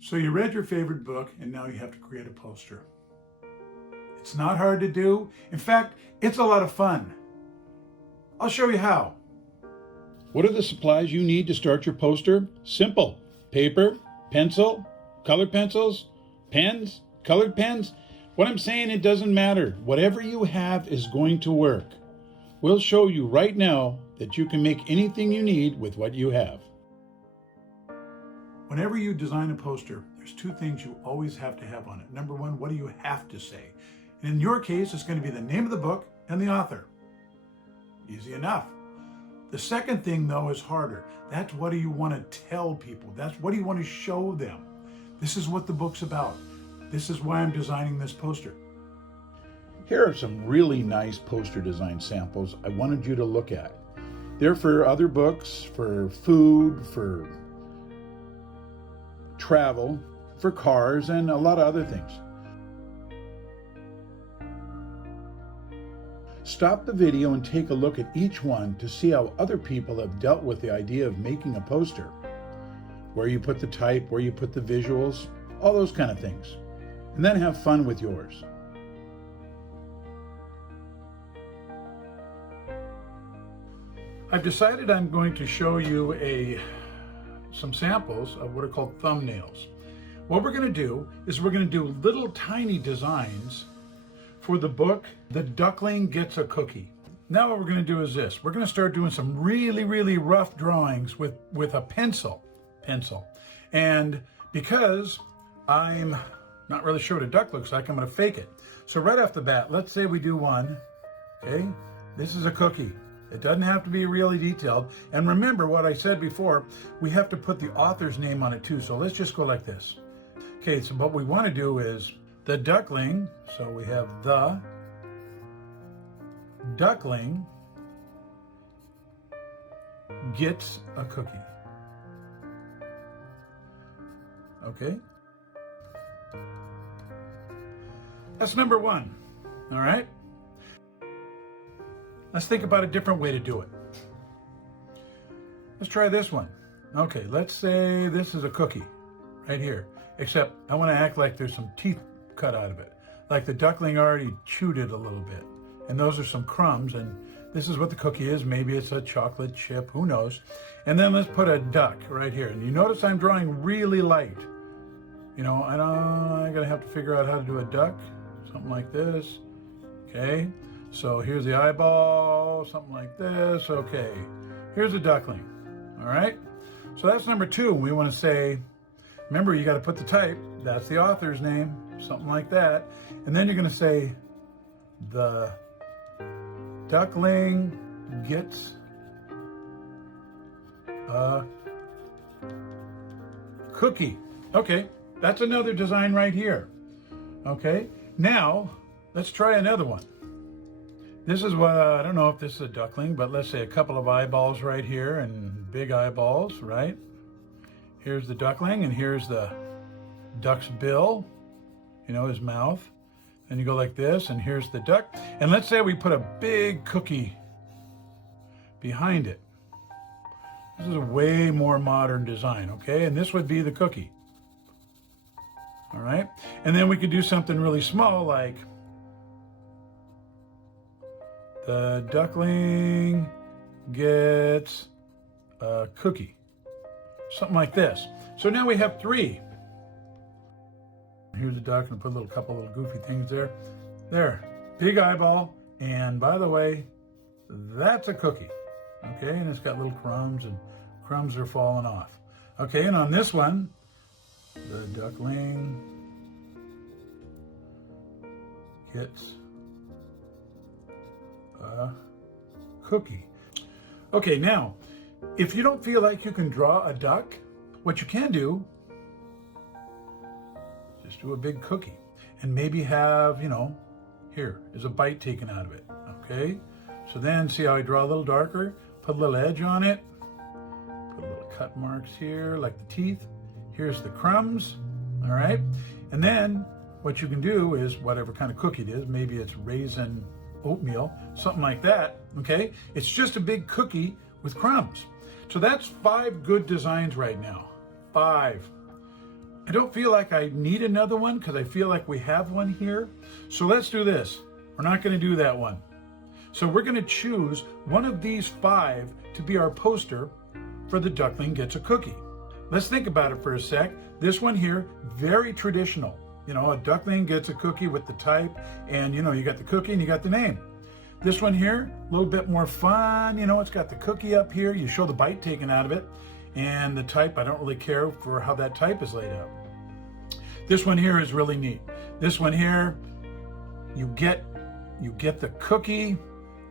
So you read your favorite book and now you have to create a poster. It's not hard to do. In fact, it's a lot of fun. I'll show you how. What are the supplies you need to start your poster? Simple. Paper, pencil, colored pencils, pens, colored pens. What I'm saying, it doesn't matter. Whatever you have is going to work. We'll show you right now that you can make anything you need with what you have. Whenever you design a poster, there's two things you always have to have on it. Number one, what do you have to say? And in your case, it's going to be the name of the book and the author. Easy enough. The second thing, though, is harder. That's what do you want to tell people? That's what do you want to show them? This is what the book's about. This is why I'm designing this poster. Here are some really nice poster design samples I wanted you to look at. They're for other books, for food, for travel, for cars, and a lot of other things. Stop the video and take a look at each one to see how other people have dealt with the idea of making a poster. Where you put the type, where you put the visuals, all those kind of things. And then have fun with yours. I've decided I'm going to show you some samples of what are called thumbnails. What we're going to do is we're going to do little tiny designs for the book, The Duckling Gets a Cookie. Now what we're going to do is this. We're going to start doing some really, really rough drawings with a pencil. And because I'm not really sure what a duck looks like, I'm going to fake it. So right off the bat, let's say we do one. Okay, this is a cookie. It doesn't have to be really detailed. And remember what I said before, we have to put the author's name on it too. So let's just go like this. Okay, so what we want to do is the duckling. So we have the duckling gets a cookie. Okay. That's number one. All right. Let's think about a different way to do it. Let's try this one. Okay, let's say this is a cookie right here, except I want to act like there's some teeth cut out of it, like the duckling already chewed it a little bit. And those are some crumbs, and this is what the cookie is. Maybe it's a chocolate chip, who knows? And then let's put a duck right here. And you notice I'm drawing really light. You know, I'm gonna have to figure out how to do a duck, something like this. Okay. So here's the eyeball, something like this. Okay, here's a duckling. All right, so that's number two. We want to say, remember, you got to put the type. That's the author's name, something like that. And then you're going to say, the duckling gets a cookie. Okay, that's another design right here. Okay, now let's try another one. This is what, I don't know if this is a duckling, but let's say a couple of eyeballs right here and big eyeballs, right? Here's the duckling and here's the duck's bill, you know, his mouth. And you go like this and here's the duck. And let's say we put a big cookie behind it. This is a way more modern design, okay? And this would be the cookie. All right? And then we could do something really small like, the duckling gets a cookie. Something like this. So now we have three. Here's the duck, and put a couple little goofy things there. There, big eyeball, and by the way, that's a cookie. Okay, and it's got little crumbs, and crumbs are falling off. Okay, and on this one, the duckling gets a cookie. Okay, now, if you don't feel like you can draw a duck, what you can do, just do a big cookie and maybe have, you know, here is a bite taken out of it. Okay, so then see how I draw a little darker, put a little edge on it, put little cut marks here like the teeth. Here's the crumbs. All right, and then what you can do is whatever kind of cookie it is, maybe it's raisin oatmeal, something like that. Okay, it's just a big cookie with crumbs. So that's 5 good designs right now. 5. I don't feel like I need another one because I feel like we have one here. So let's do this. We're not going to do that one. So we're going to choose one of these 5 to be our poster for the duckling gets a cookie. Let's think about it for a sec. This one here, very traditional. You know, a duckling gets a cookie with the type, and you know, you got the cookie and you got the name. This one here, a little bit more fun. You know, it's got the cookie up here. You show the bite taken out of it, and the type, I don't really care for how that type is laid out. This one here is really neat. This one here, you get the cookie,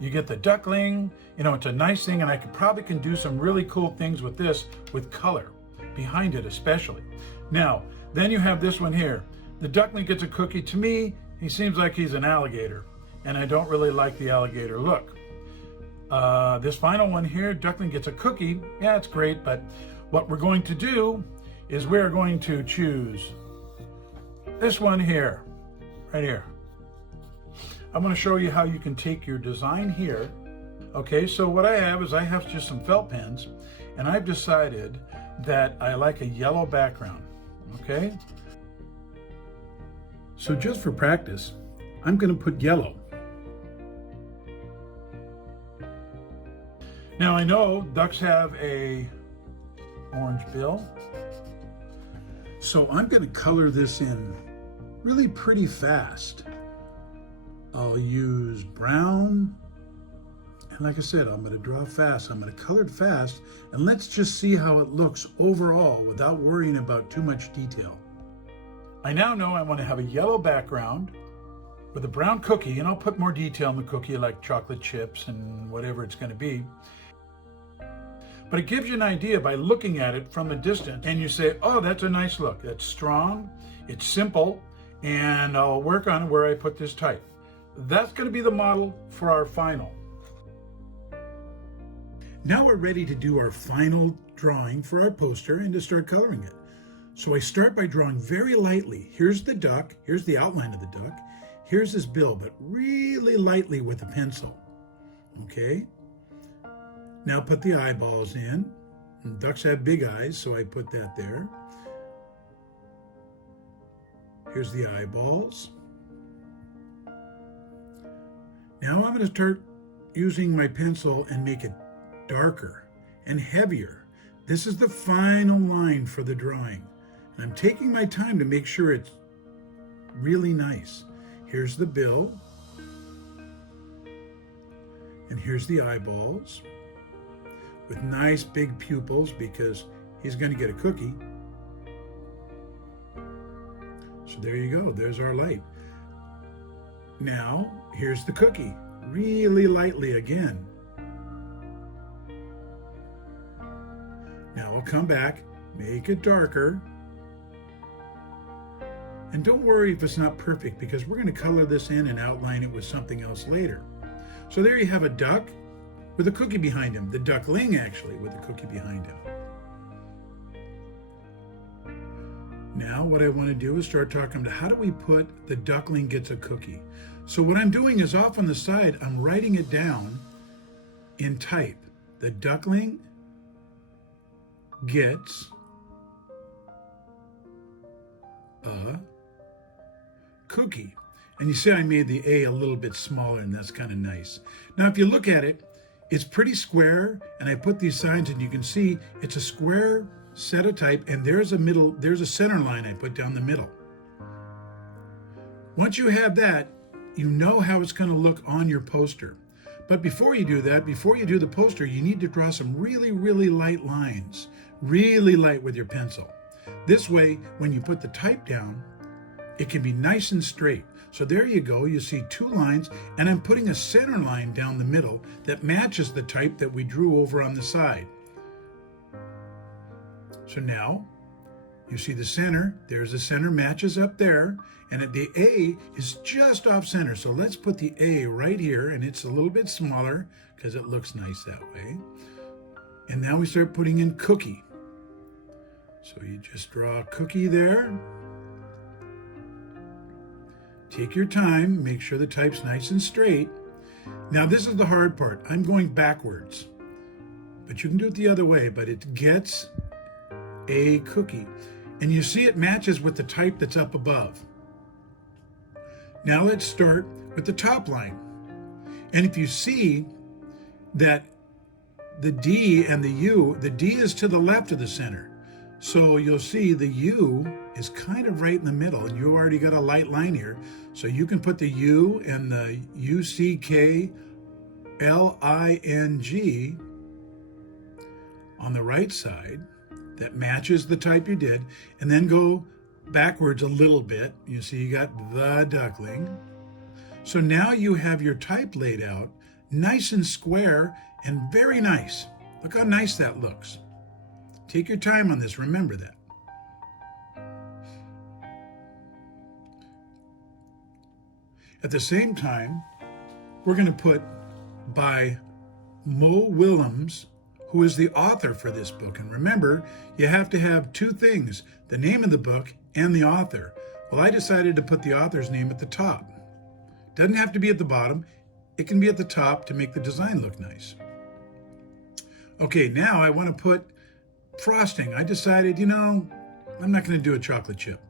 you get the duckling. You know, it's a nice thing, and I probably can do some really cool things with this, with color behind it especially. Now, then you have this one here. The duckling gets a cookie. To me, he seems like he's an alligator, and I don't really like the alligator look. This final one here, duckling gets a cookie. Yeah, it's great, but what we're going to do is we're going to choose this one here, right here. I'm going to show you how you can take your design here. Okay, so what I have is I have just some felt pens, and I've decided that I like a yellow background, okay? So just for practice, I'm going to put yellow. Now I know ducks have a orange bill, so I'm going to color this in really pretty fast. I'll use brown, and like I said, I'm going to draw fast. I'm going to color it fast, and let's just see how it looks overall without worrying about too much detail. I now know I want to have a yellow background with a brown cookie, and I'll put more detail in the cookie like chocolate chips and whatever it's going to be. But it gives you an idea by looking at it from a distance, and you say, oh, that's a nice look. That's strong, it's simple, and I'll work on where I put this type. That's going to be the model for our final. Now we're ready to do our final drawing for our poster and to start coloring it. So I start by drawing very lightly. Here's the duck, here's the outline of the duck, here's his bill, but really lightly with a pencil. Okay? Now put the eyeballs in. And ducks have big eyes, so I put that there. Here's the eyeballs. Now I'm going to start using my pencil and make it darker and heavier. This is the final line for the drawing. And I'm taking my time to make sure it's really nice. Here's the bill. And here's the eyeballs with nice big pupils because he's going to get a cookie. So there you go. There's our light. Now, here's the cookie, really lightly again. Now I'll come back, make it darker. And don't worry if it's not perfect because we're going to color this in and outline it with something else later. So there you have a duck with a cookie behind him, the duckling actually with a cookie behind him. Now what I want to do is start talking about how do we put the duckling gets a cookie. So what I'm doing is off on the side, I'm writing it down in type. The duckling gets a cookie. And you see I made the A a little bit smaller, and that's kind of nice. Now if you look at it, it's pretty square, and I put these signs and you can see it's a square set of type, and there's a center line I put down the middle. Once you have that, you know how it's going to look on your poster. But before you do that, before you do the poster, you need to draw some really, really light lines, really light with your pencil. This way, when you put the type down, it can be nice and straight. So there you go, you see 2 lines, and I'm putting a center line down the middle that matches the type that we drew over on the side. So now, you see the center, there's the center matches up there, and the A is just off center. So let's put the A right here, and it's a little bit smaller because it looks nice that way. And now we start putting in cookie. So you just draw a cookie there. Take your time, make sure the type's nice and straight. Now this is the hard part. I'm going backwards, but you can do it the other way, but it gets a cookie. And you see it matches with the type that's up above. Now let's start with the top line. And if you see that the D and the U, the D is to the left of the center. So you'll see the U is kind of right in the middle, and you already got a light line here. So you can put the U and the UCKLING on the right side. That matches the type you did, and then go backwards a little bit. You see you got the duckling. So now you have your type laid out nice and square and very nice. Look how nice that looks. Take your time on this, remember that. At the same time, we're going to put by Mo Willems, who is the author for this book. And remember, you have to have two things, the name of the book and the author. Well, I decided to put the author's name at the top. Doesn't have to be at the bottom. It can be at the top to make the design look nice. Okay, now I want to put frosting. I decided, I'm not going to do a chocolate chip.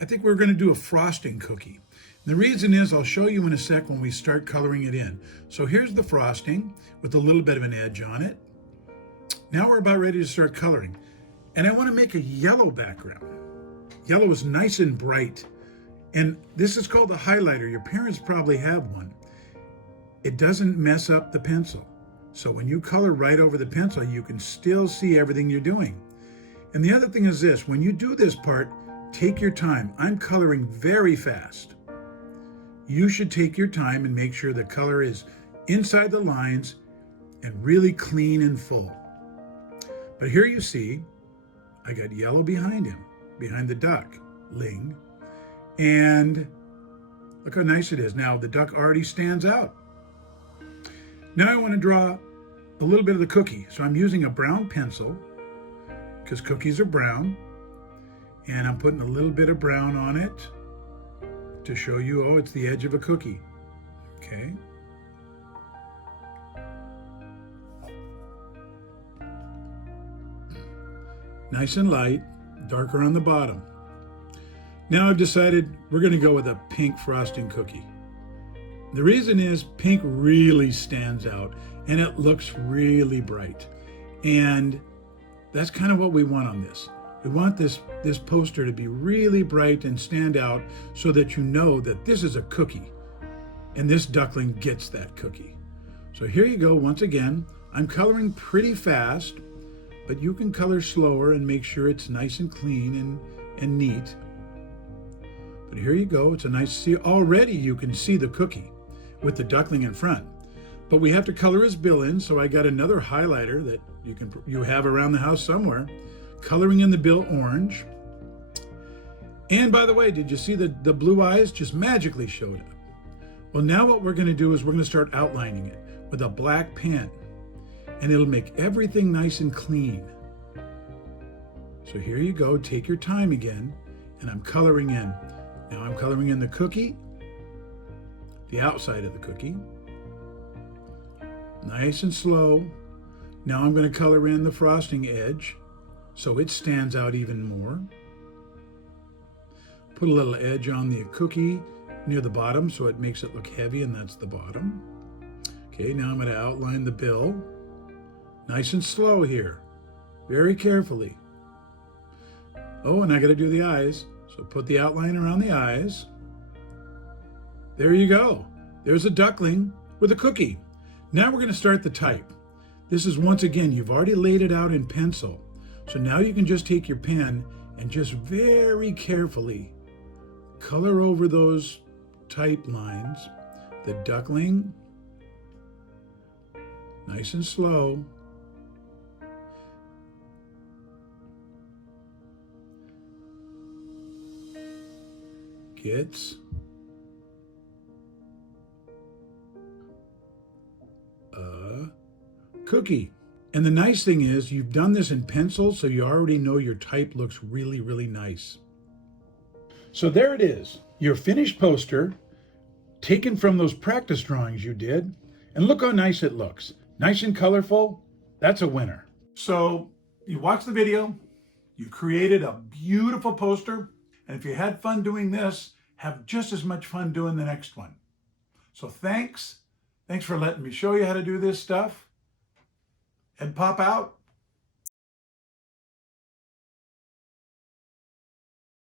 I think we're going to do a frosting cookie. The reason is I'll show you in a sec when we start coloring it in. So here's the frosting with a little bit of an edge on it. Now we're about ready to start coloring. And I want to make a yellow background. Yellow is nice and bright. And this is called a highlighter. Your parents probably have one. It doesn't mess up the pencil. So when you color right over the pencil, you can still see everything you're doing. And the other thing is this, when you do this part, take your time. I'm coloring very fast. You should take your time and make sure the color is inside the lines and really clean and full. But here you see, I got yellow behind him, behind the duck, Ling. And look how nice it is. Now the duck already stands out. Now I want to draw a little bit of the cookie. So I'm using a brown pencil because cookies are brown. And I'm putting a little bit of brown on it to show you, it's the edge of a cookie. Okay. Nice and light, darker on the bottom. Now I've decided we're going to go with a pink frosting cookie. The reason is pink really stands out and it looks really bright. And that's kind of what we want on this. We want this poster to be really bright and stand out so that you know that this is a cookie and this duckling gets that cookie. So here you go. Once again, I'm coloring pretty fast, but you can color slower and make sure it's nice and clean and neat. But here you go. It's a nice, see, already you can see the cookie with the duckling in front. But we have to color his bill in, so I got another highlighter that you have around the house somewhere, coloring in the bill orange. And by the way, did you see the blue eyes just magically showed up? Well, now what we're going to do is we're going to start outlining it with a black pen, and it'll make everything nice and clean. So here you go. Take your time again, and I'm coloring in. Now I'm coloring in the cookie, the outside of the cookie. Nice and slow. Now I'm going to color in the frosting edge so it stands out even more. Put a little edge on the cookie near the bottom so it makes it look heavy, and that's the bottom. Okay, now I'm going to outline the bill. Nice and slow here, very carefully. Oh, and I got to do the eyes. So put the outline around the eyes. There you go. There's a duckling with a cookie. Now we're going to start the type. This is, once again, you've already laid it out in pencil. So now you can just take your pen and just very carefully color over those type lines. The duckling, nice and slow. Gets a cookie. And the nice thing is you've done this in pencil, so you already know your type looks really, really nice. So there it is, your finished poster taken from those practice drawings you did. And look how nice it looks. Nice and colorful. That's a winner. So you watch the video, You created a beautiful poster, and if you had fun doing this, have just as much fun doing the next one. So thanks for letting me show you how to do this stuff. EDPOP out.